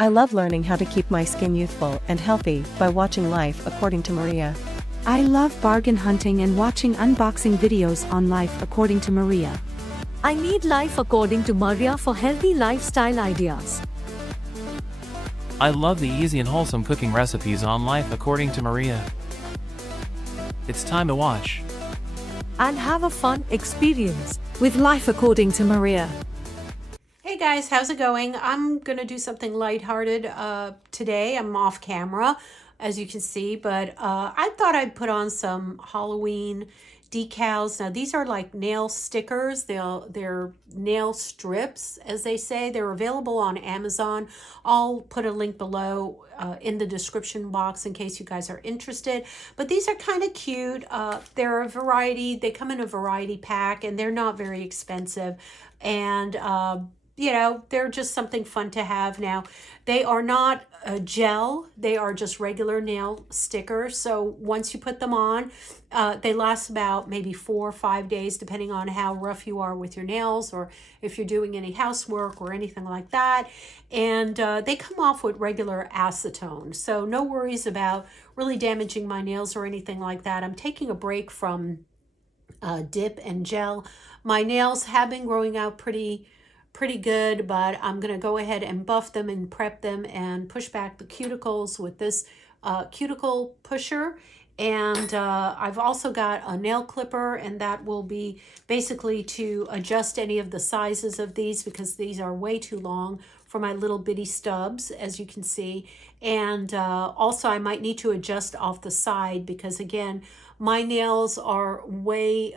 I love learning how to keep my skin youthful and healthy by watching Life According to Maria. I love bargain hunting and watching unboxing videos on Life According to Maria. I need Life According to Maria for healthy lifestyle ideas. I love the easy and wholesome cooking recipes on Life According to Maria. It's time to watch And have a fun experience with Life According to Maria. Hey guys, how's it going? I'm gonna do something lighthearted today. I'm off camera, as you can see, but I thought I'd put on some Halloween decals. Now these are like nail stickers. They're nail strips, as they say. They're available on Amazon. I'll put a link below in the description box in case you guys are interested. But these are kind of cute. They're a variety. They come in a variety pack and they're not very expensive. And you know, they're just something fun to have. Now, they are not a gel. They are just regular nail stickers. So once you put them on, they last about maybe 4 or 5 days, depending on how rough you are with your nails or if you're doing any housework or anything like that. And they come off with regular acetone. So no worries about really damaging my nails or anything like that. I'm taking a break from dip and gel. My nails have been growing out pretty good, but I'm going to go ahead and buff them and prep them and push back the cuticles with this cuticle pusher. And I've also got a nail clipper, and that will be basically to adjust any of the sizes of these because these are way too long for my little bitty stubs, as you can see. And also I might need to adjust off the side because, again, my nails are way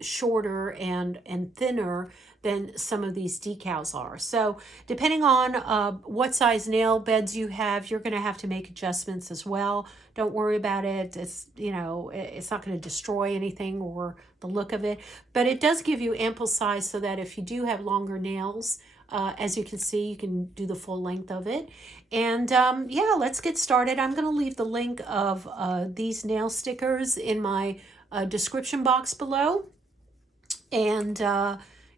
shorter and thinner than some of these decals are. So depending on what size nail beds you have, you're going to have to make adjustments as well. Don't worry about it. It's, you know, it's not going to destroy anything or the look of it, but it does give you ample size so that if you do have longer nails, as you can see, you can do the full length of it. And yeah, let's get started. I'm going to leave the link of these nail stickers in my description box below. And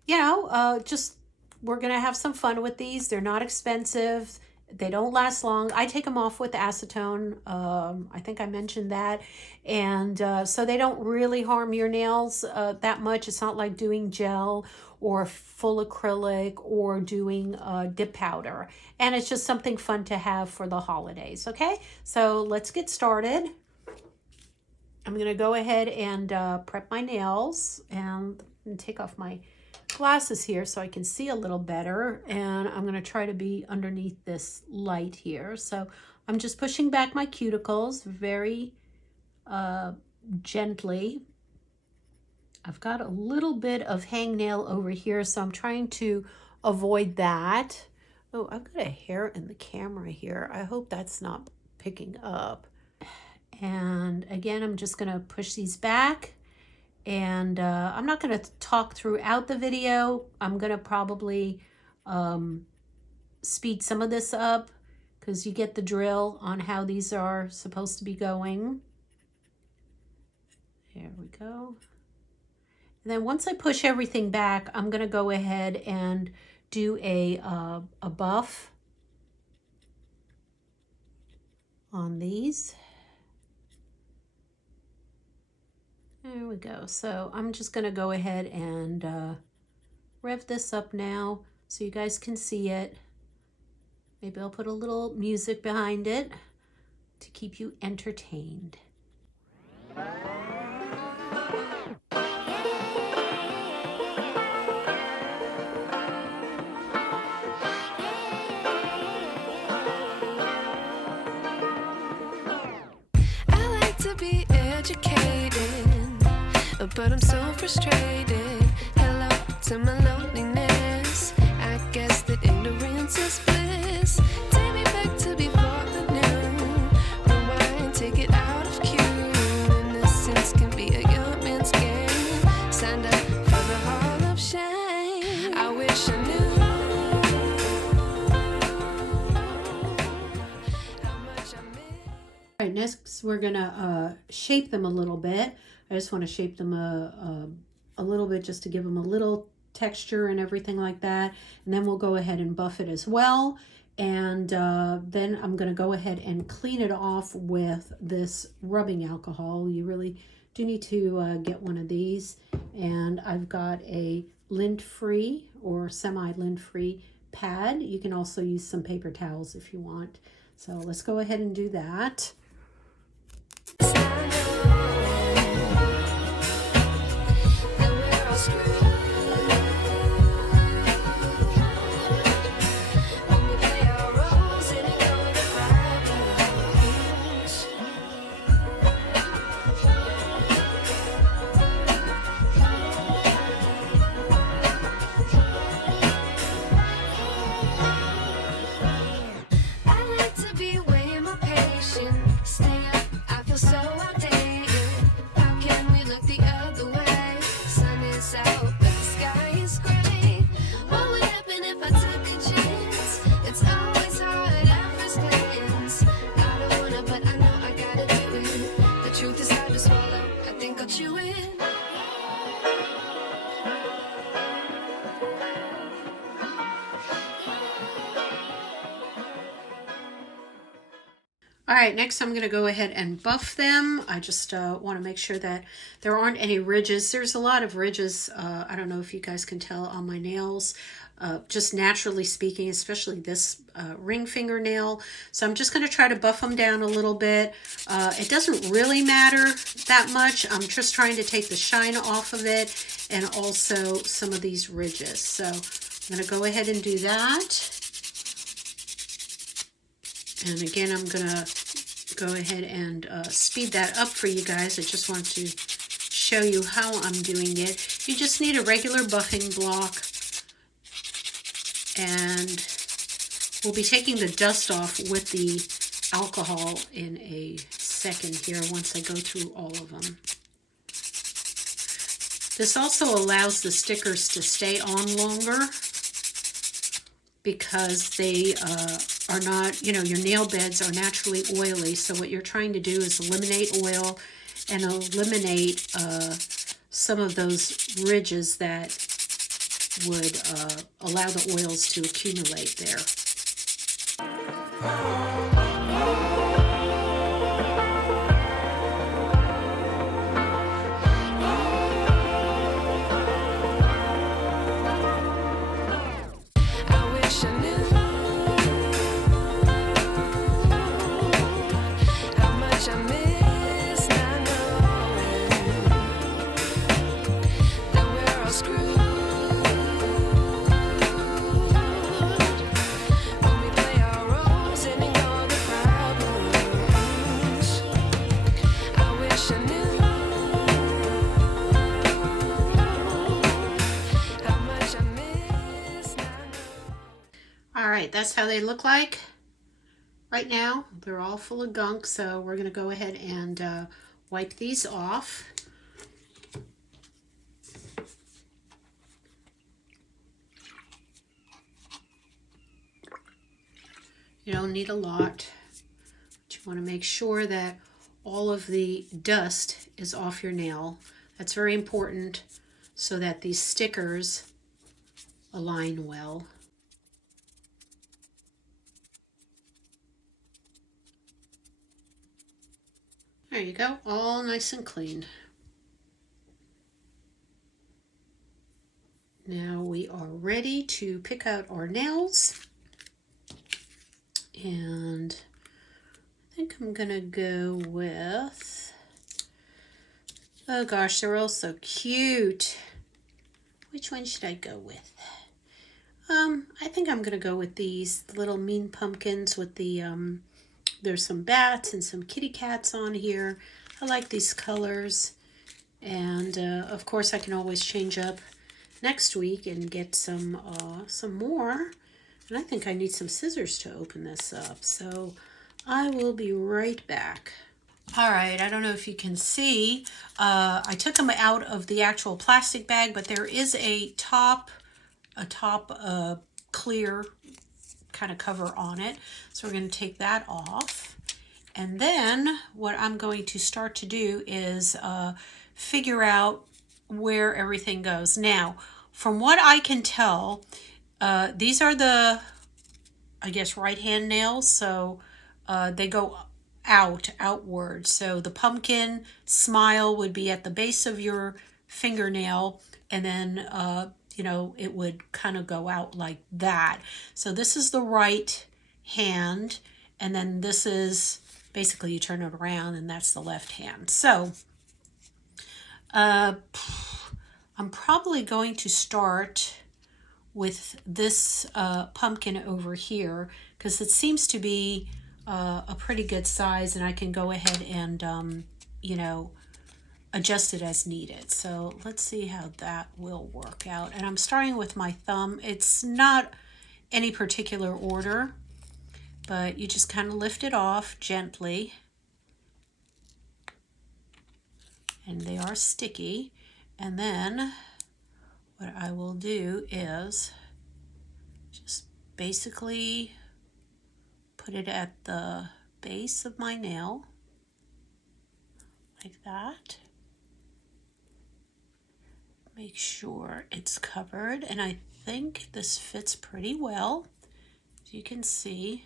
you know, just we're going to have some fun with these. They're not expensive. They don't last long. I take them off with acetone. I think I mentioned that. And so they don't really harm your nails that much. It's not like doing gel or full acrylic or doing dip powder. And it's just something fun to have for the holidays, okay? So let's get started. I'm going to go ahead and prep my nails and take off my glasses here so I can see a little better, and I'm going to try to be underneath this light here. So I'm just pushing back my cuticles very gently. I've got a little bit of hangnail over here, so I'm trying to avoid that. Oh, I've got a hair in the camera here. I hope that's not picking up. And again, I'm just going to push these back. And I'm not going to talk throughout the video. I'm going to probably speed some of this up because you get the drill on how these are supposed to be going. There we go. And then once I push everything back, I'm going to go ahead and do a buff on these. There we go. So I'm just going to go ahead and rev this up now so you guys can see it. Maybe I'll put a little music behind it to keep you entertained. I like to be educated, but I'm so frustrated. Hello to my loneliness. I guess that ignorance is bliss. Take me back to before I knew. Rewind, take it out of cue. Innocence can be a young man's game. Signed up for the hall of shame. I wish I knew how much I miss. All right, next we're gonna shape them a little bit. I just want to shape them a little bit just to give them a little texture and everything like that. And then we'll go ahead and buff it as well. And then I'm going to go ahead and clean it off with this rubbing alcohol. You really do need to get one of these. And I've got a lint-free or semi-lint-free pad. You can also use some paper towels if you want. So let's go ahead and do that. All right, next I'm going to go ahead and buff them. I just want to make sure that there aren't any ridges. There's a lot of ridges. I don't know if you guys can tell on my nails, just naturally speaking, especially this ring fingernail. So I'm just going to try to buff them down a little bit. It doesn't really matter that much. I'm just trying to take the shine off of it and also some of these ridges. So I'm going to go ahead and do that. And again, I'm going to go ahead and speed that up for you guys. I just want to show you how I'm doing it. You just need a regular buffing block. And we'll be taking the dust off with the alcohol in a second here once I go through all of them. This also allows the stickers to stay on longer because they are not, you know, your nail beds are naturally oily. So what you're trying to do is eliminate oil and eliminate some of those ridges that would allow the oils to accumulate there. That's how they look like right now. They're all full of gunk, so we're going to go ahead and wipe these off. You don't need a lot, but you want to make sure that all of the dust is off your nail. That's very important so that these stickers align well. There you go, all nice and clean. Now we are ready to pick out our nails. And I think I'm gonna go with, oh gosh, they're all so cute. Which one should I go with? I think I'm gonna go with these little mean pumpkins with the there's some bats and some kitty cats on here. I like these colors. And of course I can always change up next week and get some more. And I think I need some scissors to open this up. So I will be right back. All right, I don't know if you can see. I took them out of the actual plastic bag, but there is a top clear kind of cover on it. So we're going to take that off. And then what I'm going to start to do is figure out where everything goes. Now, from what I can tell, these are the I guess, right hand nails, so they go outward. So the pumpkin smile would be at the base of your fingernail, and then you know, it would kind of go out like that. So this is the right hand, and then this is basically, you turn it around and that's the left hand. So I'm probably going to start with this pumpkin over here, because it seems to be a pretty good size, and I can go ahead and you know, adjust it as needed. So let's see how that will work out. And I'm starting with my thumb. It's not any particular order, but you just kind of lift it off gently, and they are sticky. And then what I will do is just basically put it at the base of my nail like that. Make sure it's covered, and I think this fits pretty well. As you can see,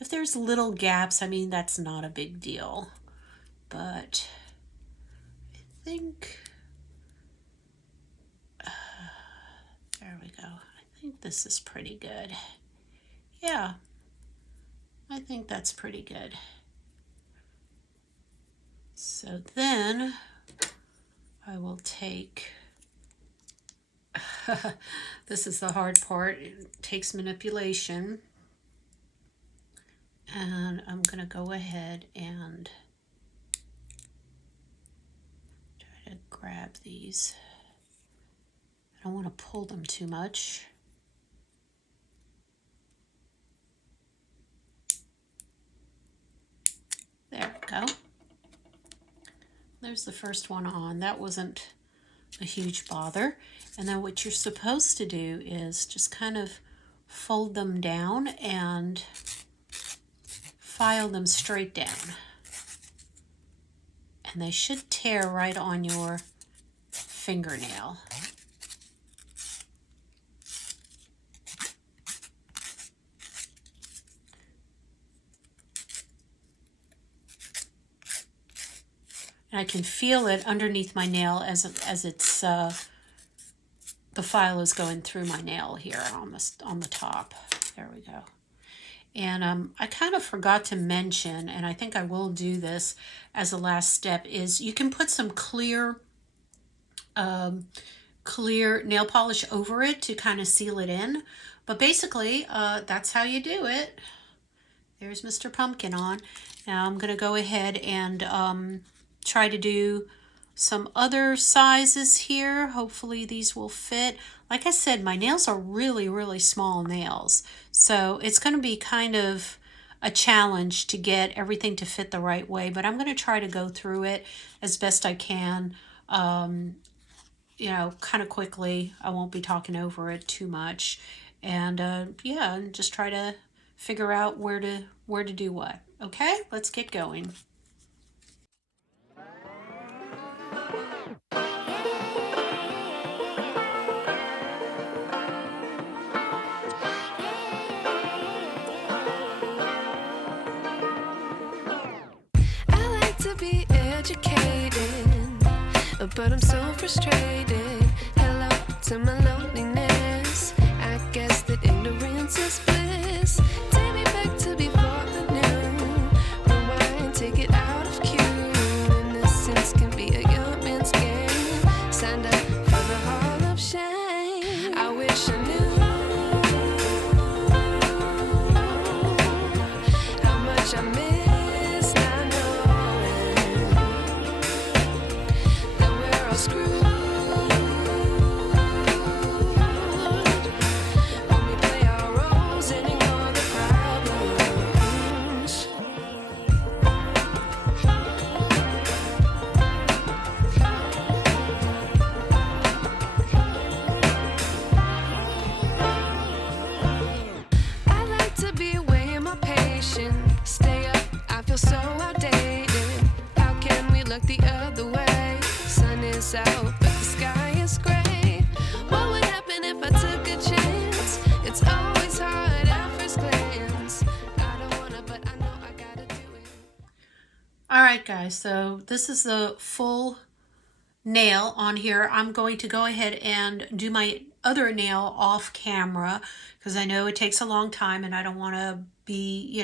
if there's little gaps, I mean, that's not a big deal, but I think there we go. I think this is pretty good. Yeah, I think that's pretty good. So then I will take, this is the hard part, it takes manipulation, and I'm going to go ahead and try to grab these. I don't want to pull them too much. There we go. There's the first one on. That wasn't a huge bother. And then what you're supposed to do is just kind of fold them down and file them straight down. And they should tear right on your fingernail. And I can feel it underneath my nail as it's the file is going through my nail here on the top. There we go. And I kind of forgot to mention, and I think I will do this as a last step, is you can put some clear nail polish over it to kind of seal it in. But basically, that's how you do it. There's Mr. Pumpkin on. Now I'm going to go ahead and try to do some other sizes here. Hopefully these will fit. Like I said, my nails are really, really small nails. So it's going to be kind of a challenge to get everything to fit the right way. But I'm going to try to go through it as best I can, you know, kind of quickly. I won't be talking over it too much. And yeah, and just try to figure out where to do what. Okay, let's get going. Be educated, but I'm so frustrated. Hello to my loneliness. I guess that ignorance is bliss. Take me back to before I knew. Rewind, take it out of cue. Innocence can be a young man's game. Signed up for the hall of shame. I wish I knew how much I miss. So outdated. How can we look the other way? Sun is out, but the sky is gray. What would happen if I took a chance? It's always hard at first glance. All right, guys, so this is the full nail on here. I'm going to go ahead and do my other nail off camera because I know it takes a long time and I don't want to be,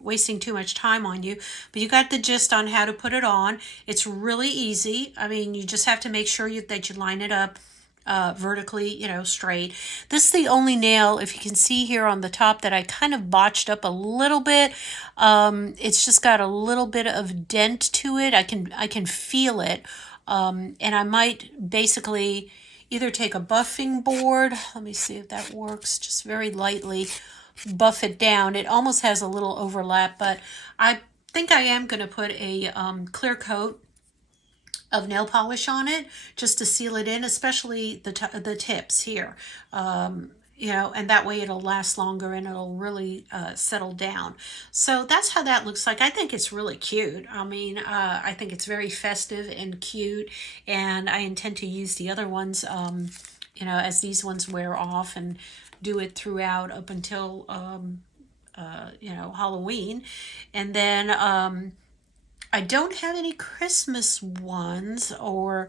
wasting too much time on you. But you got the gist on how to put it on. It's really easy. I mean, you just have to make sure that you line it up vertically, straight. This is the only nail, if you can see here on the top, that I kind of botched up a little bit. It's just got a little bit of dent to it. I can feel it. And I might basically either take a buffing board, let me see if that works, just very lightly buff it down. It almost has a little overlap, but I think I am going to put a clear coat of nail polish on it just to seal it in, especially the tips here. And that way it'll last longer and it'll really settle down. So that's how that looks like. I think it's really cute. I mean, I think it's very festive and cute, and I intend to use the other ones, as these ones wear off, and do it throughout up until, Halloween. And then I don't have any Christmas ones or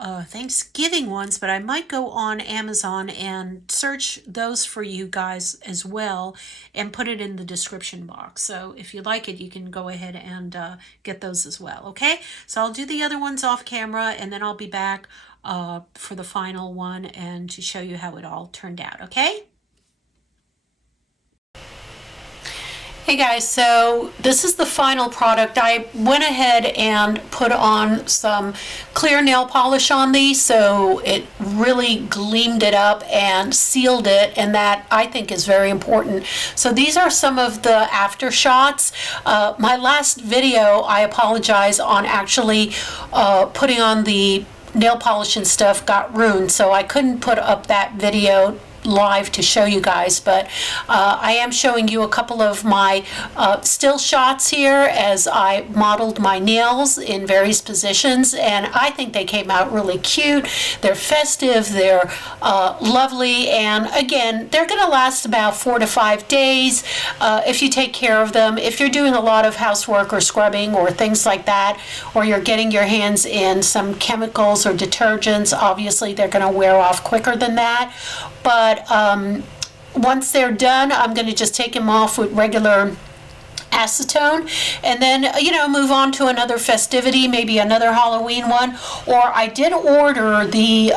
Thanksgiving ones, but I might go on Amazon and search those for you guys as well and put it in the description box. So if you like it, you can go ahead and get those as well. Okay, so I'll do the other ones off camera, and then I'll be back for the final one and to show you how it all turned out. Okay. Hey guys, so this is the final product. I went ahead and put on some clear nail polish on these, so it really gleamed it up and sealed it, and that I think is very important. So these are some of the after shots. My last video, I apologize, on actually putting on the nail polish and stuff got ruined, so I couldn't put up that video live to show you guys, but I am showing you a couple of my still shots here as I modeled my nails in various positions, and I think they came out really cute. They're festive, they're lovely, and again, they're going to last about 4 to 5 days if you take care of them. If you're doing a lot of housework or scrubbing or things like that, or you're getting your hands in some chemicals or detergents, obviously they're going to wear off quicker than that. But once they're done, I'm going to just take them off with regular acetone, and then move on to another festivity, maybe another Halloween one. Or I did order the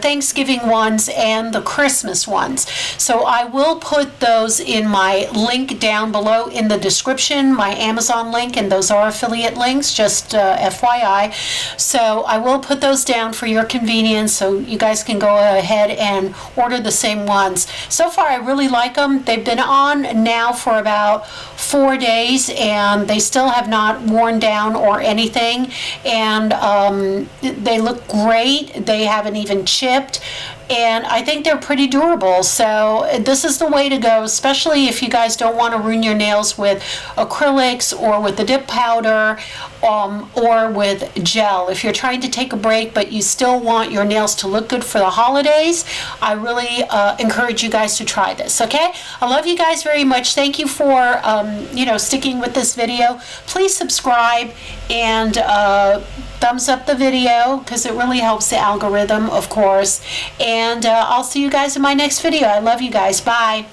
Thanksgiving ones and the Christmas ones, so I will put those in my link down below in the description, my Amazon link, and those are affiliate links, just FYI. So I will put those down for your convenience, so you guys can go ahead and order the same ones. So far I really like them. They've been on now for about 4 days, and they still have not worn down or anything, and they look great. They haven't even chipped, and I think they're pretty durable. So this is the way to go, especially if you guys don't want to ruin your nails with acrylics or with the dip powder or with gel. If you're trying to take a break but you still want your nails to look good for the holidays, I really encourage you guys to try this. Okay, I love you guys very much. Thank you for sticking with this video. Please subscribe and thumbs up the video, because it really helps the algorithm, of course. And I'll see you guys in my next video. I love you guys. Bye.